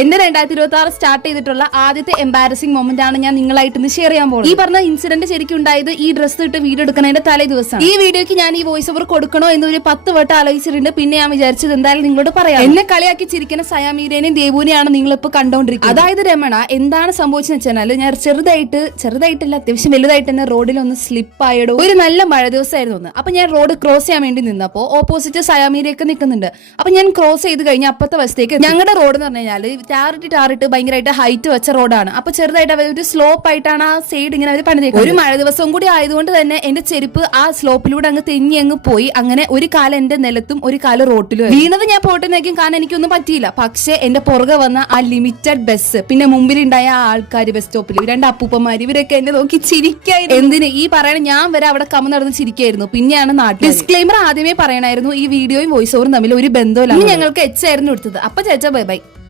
എന്റെ 2026 സ്റ്റാർട്ട് ചെയ്തിട്ടുള്ള ആദ്യത്തെ എംബാരസിംഗ് മൊമെന്റ് ആണ് ഞാൻ നിങ്ങളായിട്ട് ഇന്ന് ഷെയർ ചെയ്യാൻ പോകുന്നത്. ഈ പറഞ്ഞ ഇൻസിഡന്റ് ശരിക്കും ഉണ്ടായത് ഈ ഡ്രസ്സ് ഇട്ട് വീഡിയോ എടുക്കുന്നതിന്റെ തലേ ദിവസമാണ്. ഈ വീഡിയോക്ക് ഞാൻ ഈ വോയിസ് ഓവർ കൊടുക്കണോ എന്നൊരു 10 വട്ടം ആലോചിച്ചിട്ടുണ്ട്. പിന്നെ ഞാൻ വിചാരിച്ചത് എന്തായാലും നിങ്ങളോട് പറയാം. എന്നെ കളിയാക്കി ചിരിക്കുന്ന സയാമീരേനെയും ദേവൂനെയാണ് നിങ്ങളിപ്പോ കണ്ടോണ്ടിരിക്കുന്നത്. അതായത് രമണ എന്താണ് സംഭവിച്ചെന്ന് വെച്ചാൽ ഞാൻ ചെറുതായിട്ടല്ല അത്യാവശ്യം വലുതായിട്ട് തന്നെ റോഡിൽ ഒന്ന് സ്ലിപ്പ് ആയിടും. ഒരു നല്ല മഴ ദിവസമായിരുന്നു ഒന്ന്. അപ്പൊ ഞാൻ റോഡ് ക്രോസ് ചെയ്യാൻ വേണ്ടി നിന്നപ്പോ ഓപ്പോസിറ്റ് സയാമീരയൊക്കെ നിൽക്കുന്നുണ്ട്. അപ്പൊ ഞാൻ ക്രോസ് ചെയ്ത് കഴിഞ്ഞ അപ്പത്തെ വശത്തേക്ക് ഞങ്ങളുടെ റോഡ് എന്ന് പറഞ്ഞു കഴിഞ്ഞാൽ ടാറിട്ട് ഭയങ്കരമായിട്ട് ഹൈറ്റ് വെച്ച റോഡാണ്. അപ്പൊ ചെറുതായിട്ട് അവർ ഒരു സ്ലോപ്പ് ആയിട്ടാണ് ആ സൈഡ് ഇങ്ങനെ അവർ പണിതേക്കുന്നത്. ഒരു മഴ ദിവസവും കൂടി ആയതുകൊണ്ട് തന്നെ എന്റെ ചെരുപ്പ് ആ സ്ലോപ്പിലൂടെ അങ്ങ് തെന്നി അങ്ങ് പോയി. അങ്ങനെ ഒരു കാലം എന്റെ നിലത്തും ഒരു കാലം റോട്ടിലും വീണത് ഞാൻ പോട്ടെന്നേക്കും, കാരണം എനിക്കൊന്നും പറ്റിയില്ല. പക്ഷെ എന്റെ പുറകെ വന്ന ആ ലിമിറ്റഡ് ബസ്, പിന്നെ മുമ്പിലുണ്ടായ ആ ആൾക്കാർ, ബസ് സ്റ്റോപ്പിൽ 2 അപ്പൂപ്പന്മാര്, ഇവരൊക്കെ എന്നെ നോക്കി ചിരിക്കായിരുന്നു. എന്തിന് ഈ പറയണ, ഞാൻ വരെ അവിടെ കമ്മ നടന്ന് ചിരിക്കായിരുന്നു. പിന്നെയാണ് നാട്ടിൽ ഡിസ്ക്ലെയിമർ ആദ്യമേ പറയണായിരുന്നു, ഈ വീഡിയോയും വോയിസ് ഓവറും തമ്മിൽ ഒരു ബന്ധമില്ല. ഞങ്ങൾക്ക് എച്ച് ആയിരുന്നു എടുത്തത്. അപ്പൊ ചേച്ചാ ബൈ ബൈ.